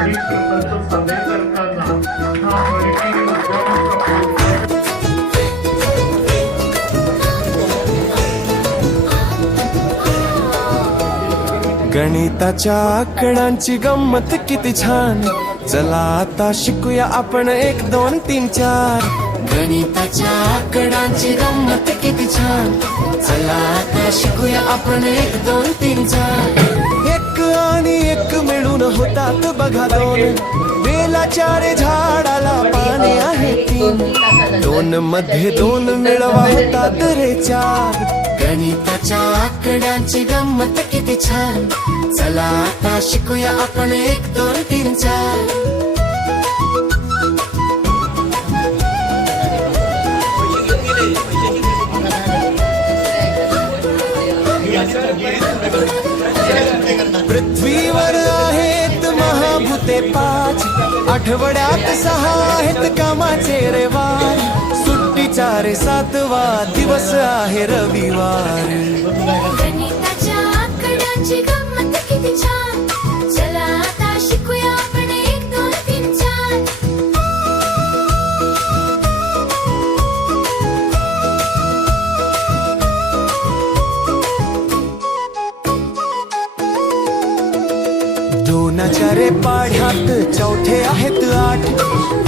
गणित प्रकल्प सादर करताना हा गणिती मुद्द्यांचा गणिताच्या आकड्यांची गंमत किती छान, चला आता शिकूया आपण 1 2 3 4. गणिताच्या आकड्यांची गंमत किती छान, चला आता शिकूया आपण 1 2 3 4. 1 आणि 1 मिळून होतात बघा 2, बेलाच्या रे झाडाला पाने आहे 3, 2 मध्ये 2 मिळवा होतात रे 4. गणिताच्या आकड्यांची गंमत किती छान, चला आता शिकूया आपण 1 2 3 4. पृथ्वीवर आहेत महाभूते 5, आठवड्यात 6 आहेत कामाचे रे वार, सुट्टीचा रे 7वा दिवस आहे रविवार. गणिताच्या आकड्यांची गंमत किती छान, चला आता शिकूया आपण 1 2 3 4. दोनाच्या रे पाढ्यात चौथे आहेत 8,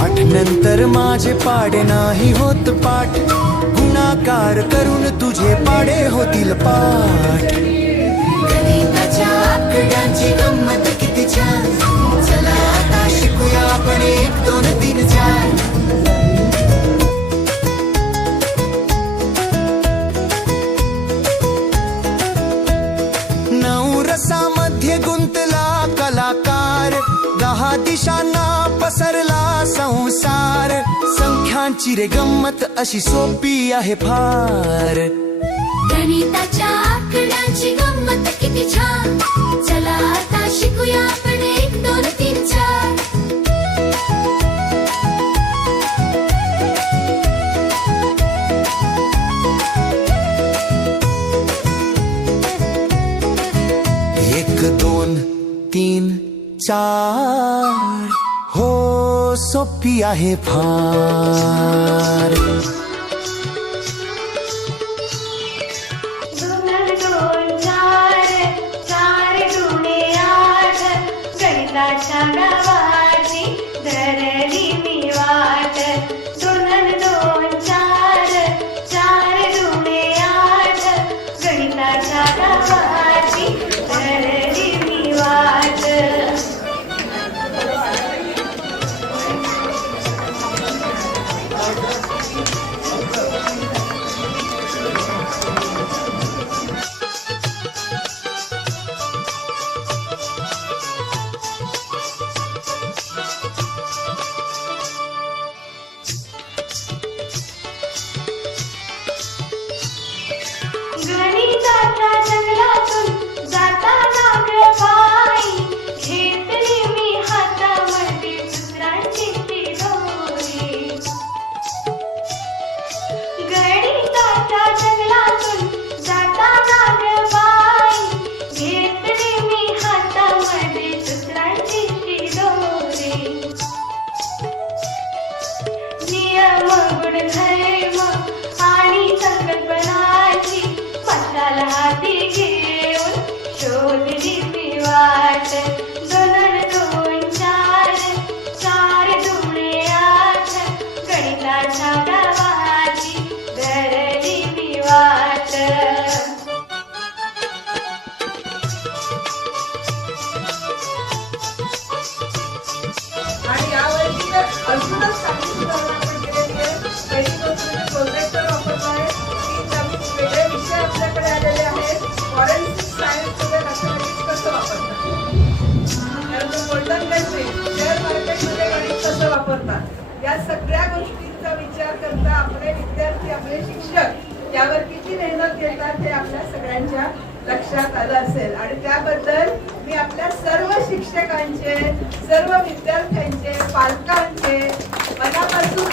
8 नंतर माझे पाडे नाही होत पाठ, गुणाकार करून तुझे पाडे होतील पाठ. गणिताच्या आकड्यांची गंमत किती छान, चला आता शिकूया आपण 1 2 3 4. रसामध्ये गुंतला कलाकार, 10 दिशांना पसरला संसार, संख्यांची रे गंमत अशी सोपी आहे फार. गणिताच्या आकड्यांची गंमत किती छान, चला आता शिकूया आपण 1 2 3 4. एक 2 3 4, हो सोपी आहे फार. 2 2 4, 4 दुणे 8, गणिताच्या गावाची धरली मी वाट. 2 2 4, 4 दुणे 8, गणिताच्या गावाची धरली मी वाट. गणिताच्या जंगलातून जाताना ग पायी, घेतली मी हातामध्ये सूत्रांची ती दोरी. गणिताच्या जंगलातून जाताना ग पायी, घेतली मी हातामध्ये सूत्रांची ती दोरी. नियम गुणधर्म आणि संकल्पनाची मशाल हाती घेऊन शोधली मी वाट. 2 2 4, 4 दुणे 8, गणिताच्या गावाची धरली मी वाट. आणि यावर्षी तर अजूनच चांगली सुधारणा आपण केलेली आहे. पहिली गोष्ट म्हणजे प्रोजेक्टर वापरतो आहे, 3 नवीन वेगळे विषय आपल्याकडे आलेले आहेत. फॉरेन्सिक सायन्स मध्ये मॅथमॅटिक्स कसं वापरतात, त्यानंतर गोल्डन कंट्री शेअर मार्केटमध्ये गणित कसं वापरतात, या सगळ्या गोष्टींचा विचार करता आपले विद्यार्थी आपले शिक्षक यावर किती मेहनत घेतात हे आपल्या सगळ्यांच्या लक्षात आलं असेल. आणि त्याबद्दल मी आपल्या सर्व शिक्षकांचे, सर्व विद्यार्थ्यांचे, पालकांचे मनापासून